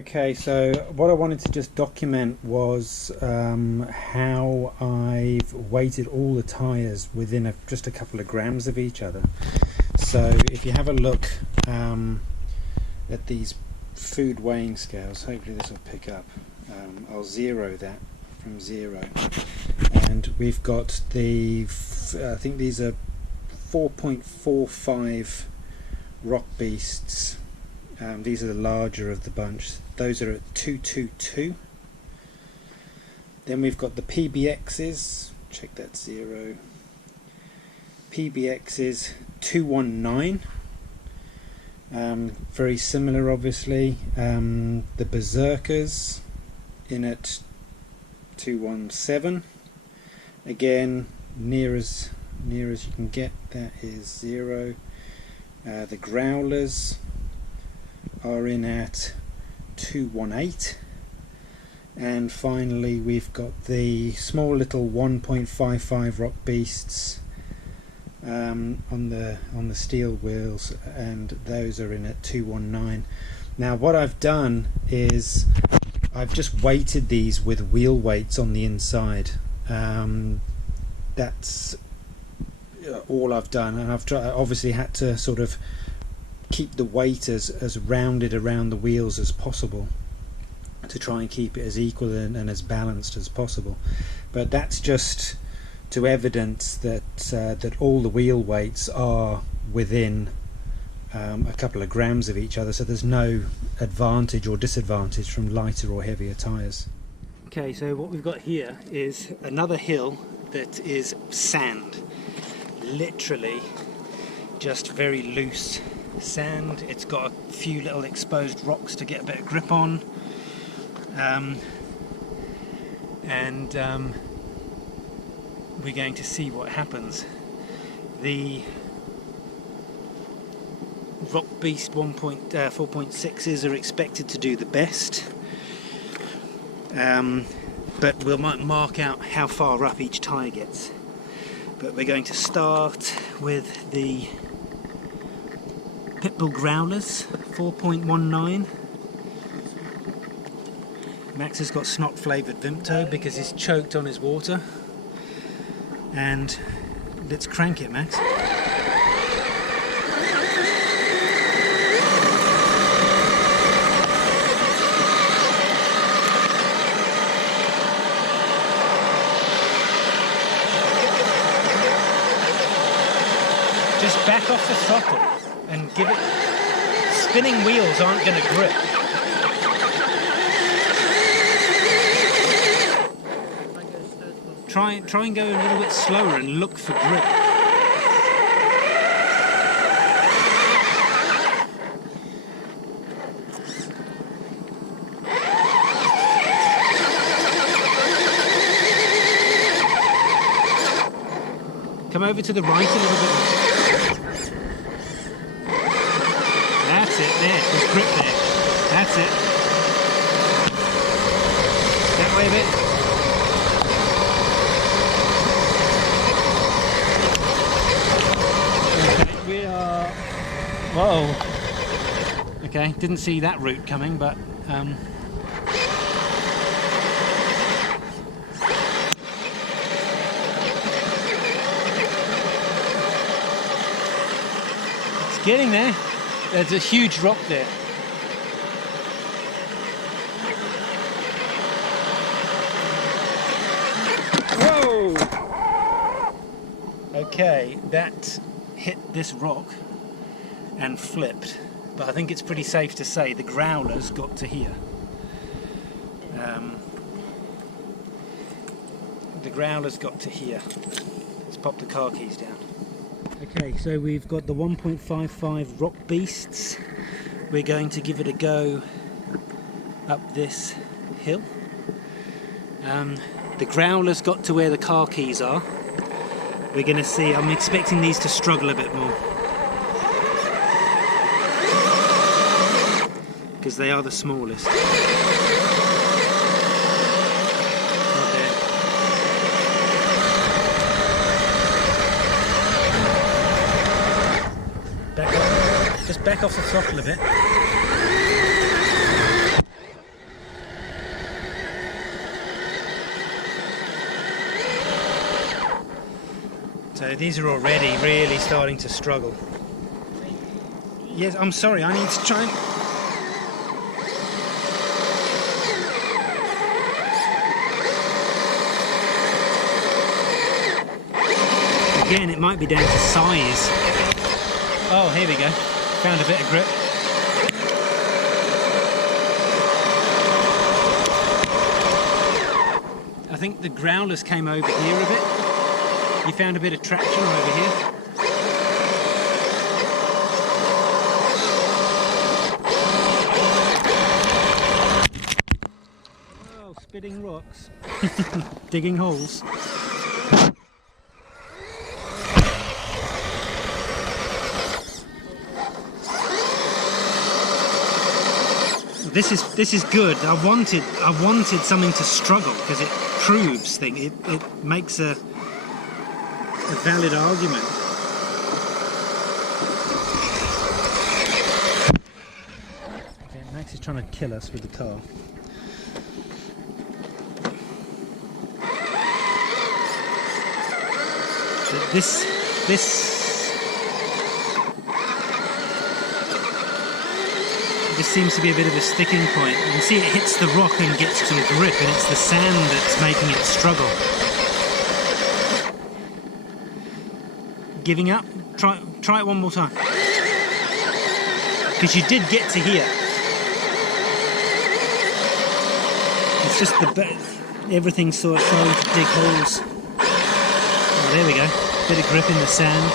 Okay, so what I wanted to just document was how I've weighted all the tyres within just a couple of grams of each other. So if you have a look at these food weighing scales, hopefully this will pick up. I'll zero that from 0, and we've got the I think these are 4.45 rock beasts. These are the larger of the bunch. Those are at 222. Then we've got the PBXs, check that 0. PBXs 219. Very similar, obviously. The Berserkers in at 217. Again, near as you can get, that is 0. The Growlers are in at 218, and finally we've got the small little 1.55 rock beasts on the steel wheels, and those are in at 219. Now what I've done is I've just weighted these with wheel weights on the inside. That's all I've done, and I've obviously had to sort of keep the weight as rounded around the wheels as possible to try and keep it as equal and as balanced as possible. But that's just to evidence that that all the wheel weights are within a couple of grams of each other, so there's no advantage or disadvantage from lighter or heavier tyres. Okay, so what we've got here is another hill that is sand, literally just very loose sand. It's got a few little exposed rocks to get a bit of grip on, and we're going to see what happens. The Rock Beast 4.6s are expected to do the best, but we'll mark out how far up each tyre gets. But we're going to start with the Pitbull Growlers 4.19. Max has got snot flavoured Vimto because he's choked on his water. And let's crank it, Max. Just back off the throttle and give it. Spinning wheels aren't going to grip. Try and go a little bit slower and look for grip. Come over to the right a little bit. That's it, there, there's grip there. That's it. That way a bit. Okay, we are... Whoa. Okay, didn't see that route coming, but... It's getting there. There's a huge rock there. Whoa! Okay, that hit this rock and flipped, but I think it's pretty safe to say the Growlers got to here. The Growlers got to here. Let's pop the car keys down. Okay, so we've got the 1.55 Rock Beasts. We're going to give it a go up this hill. The Growlers got to where the car keys are. We're going to see, I'm expecting these to struggle a bit more, because they are the smallest. Just back off the throttle a bit. So these are already really starting to struggle. Yes, I'm sorry, I need to try and... Again, it might be down to size. Oh, here we go. Found a bit of grip. I think the growlers came over here a bit. You found a bit of traction over here. Oh, spitting rocks. Digging holes. This is good. I wanted something to struggle because it proves things. It makes a valid argument. Okay, Max is trying to kill us with the car. So this seems to be a bit of a sticking point. You can see it hits the rock and gets some grip, and it's the sand that's making it struggle. Giving up? Try it one more time. Because you did get to here. It's just everything's sort of starting to dig holes. Oh, there we go. Bit of grip in the sand.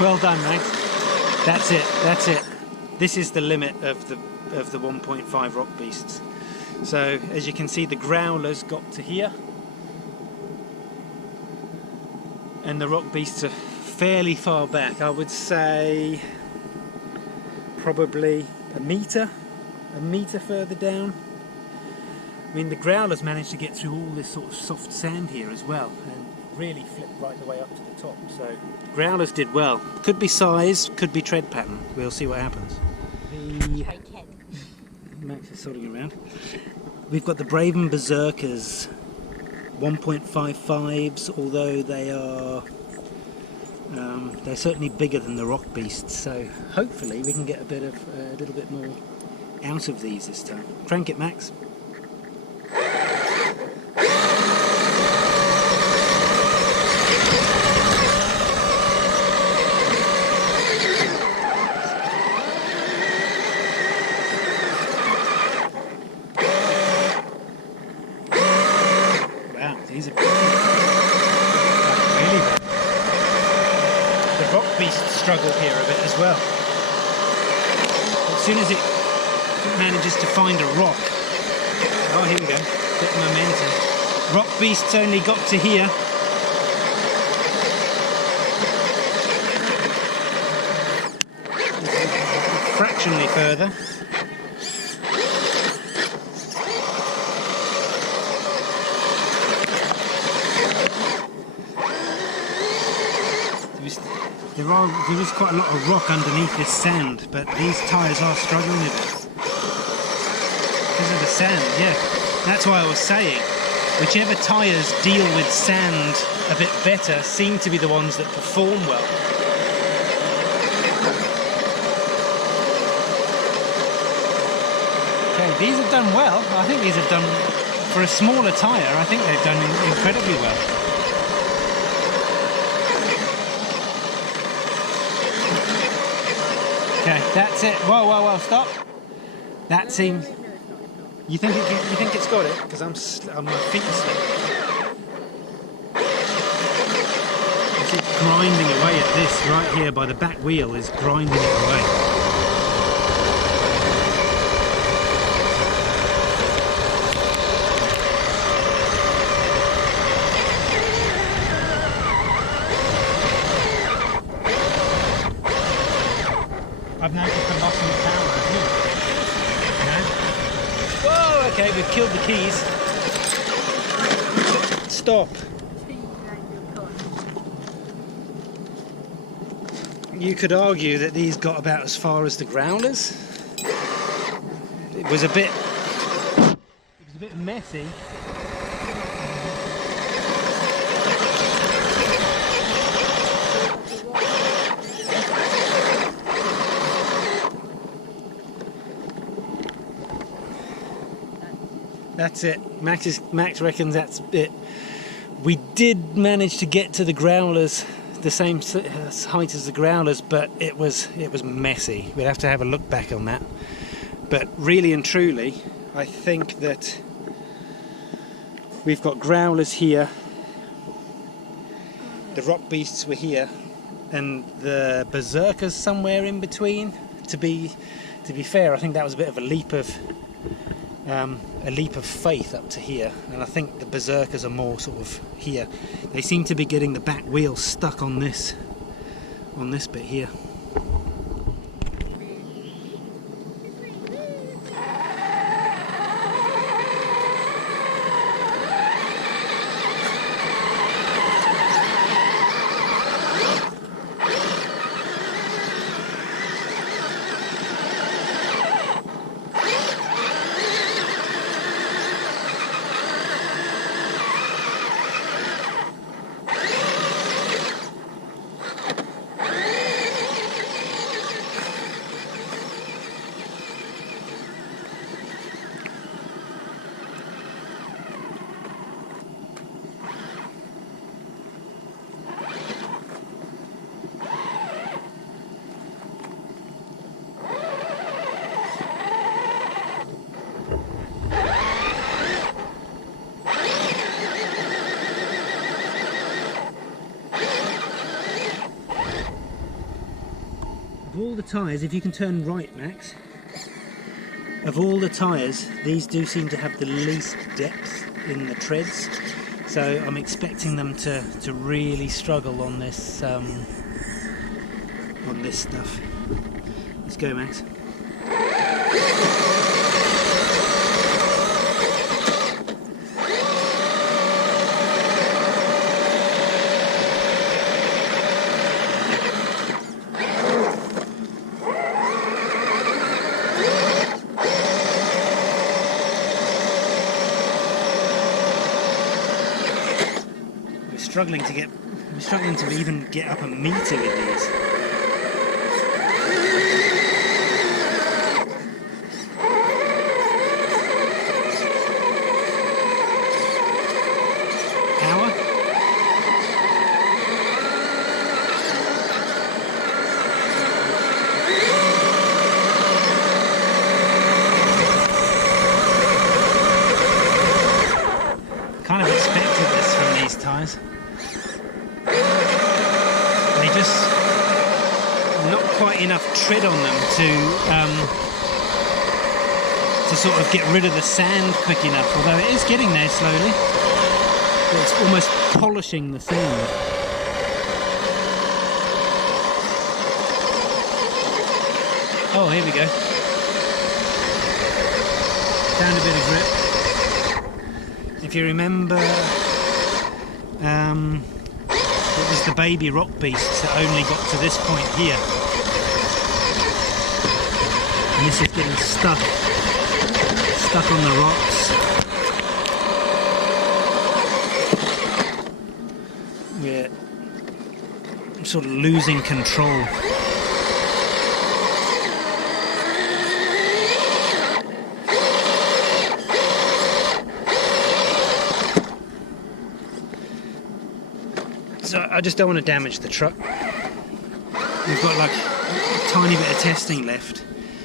well done, Max. That's it. This is the limit of the 1.5 rock beasts. So as you can see, the growlers got to here, and the rock beasts are fairly far back. I would say probably a meter further down. I mean, the growlers managed to get through all this sort of soft sand here as well, and really flipped right the way up to the top. So growlers did well. Could be size, could be tread pattern. We'll see what happens. Max is sorting around. We've got the Braven Berserkers 1.55s, although they are they're certainly bigger than the rock beasts. So hopefully we can get a little bit more out of these this time. Crank it, Max. These are really bad. The rock beasts struggle here a bit as well. As soon as it manages to find a rock, oh, here we go, bit of momentum. Rock beasts only got to here. Fractionally further. There is quite a lot of rock underneath this sand, but these tyres are struggling a bit. Because of the sand, yeah. That's why I was saying, whichever tyres deal with sand a bit better seem to be the ones that perform well. Okay, these have done well. I think these have done, for a smaller tyre, I think they've done incredibly well. Okay, that's it. Whoa, stop. That seems... You think it's got it? Because my feet are slipping. I keep grinding away at this right here by the back wheel is grinding it away. I've noticed a loss in the power here. No? Whoa, okay, we've killed the keys. Stop. You could argue that these got about as far as the growlers. It was a bit messy. That's it. Max reckons that's it. We did manage to get to the growlers, the same height as the growlers, but it was messy. We'd have to have a look back on that. But really and truly, I think that we've got growlers here, the rock beasts were here, and the berserkers somewhere in between. To be fair, I think that was a bit of a leap of faith up to here, and I think the berserkers are more sort of here. They seem to be getting the back wheel stuck on this bit here. Of all the tyres, if you can turn right, Max, of all the tyres, these do seem to have the least depth in the treads, so I'm expecting them to really struggle on this stuff. Let's go, Max. I'm struggling to even get up a meter with these. Hour? Kind of expected this from these tyres. Just not quite enough tread on them to sort of get rid of the sand quick enough, although it is getting there slowly. But it's almost polishing the sand. Oh, here we go. Found a bit of grip. If you remember, it was the baby rock beasts that only got to this point here. And this is getting stuck on the rocks. We're sort of losing control. So I just don't want to damage the truck. We've got like a tiny bit of testing left.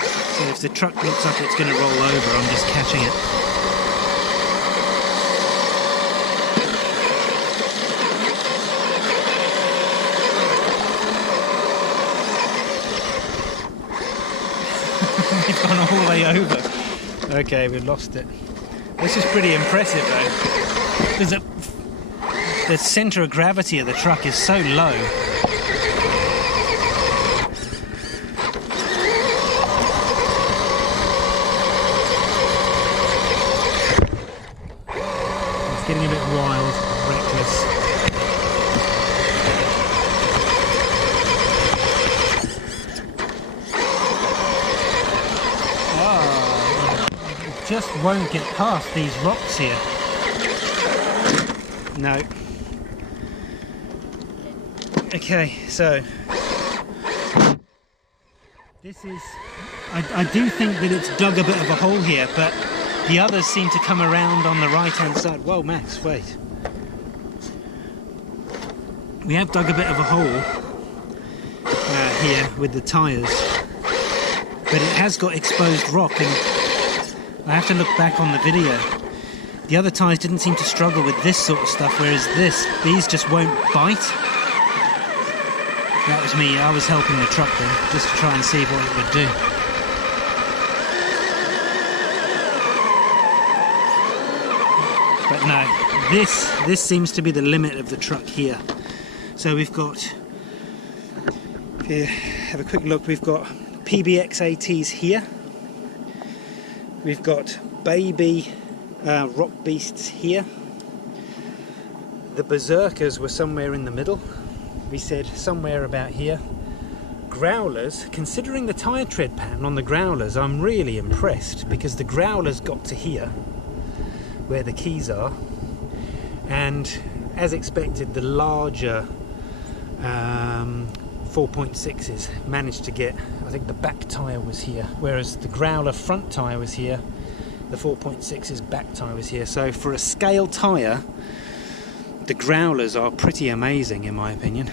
So if the truck looks like it's going to roll over, I'm just catching it. We've gone all the way over. Okay, we've lost it. This is pretty impressive though. The centre of gravity of the truck is so low. It's getting a bit wild, reckless. Oh, it just won't get past these rocks here. No. Okay, so this is, I do think that it's dug a bit of a hole here, but The others seem to come around on the right hand side. Whoa, Max, wait. We have dug a bit of a hole here with the tyres, but it has got exposed rock, and I have to look back on the video. The other tyres didn't seem to struggle with this sort of stuff, whereas these just won't bite. That was me, I was helping the truck there, just to try and see what it would do. But no, this seems to be the limit of the truck here. So we've got, if you have a quick look, we've got PBX ATs here. We've got baby rock beasts here. The berserkers were somewhere in the middle. We said somewhere about here. Growlers, considering the tyre tread pattern on the growlers, I'm really impressed, because the growlers got to here, where the keys are, and as expected, the larger 4.6s managed to get, I think the back tyre was here, whereas the growler front tyre was here, the 4.6's back tyre was here. So for a scale tyre, the growlers are pretty amazing in my opinion.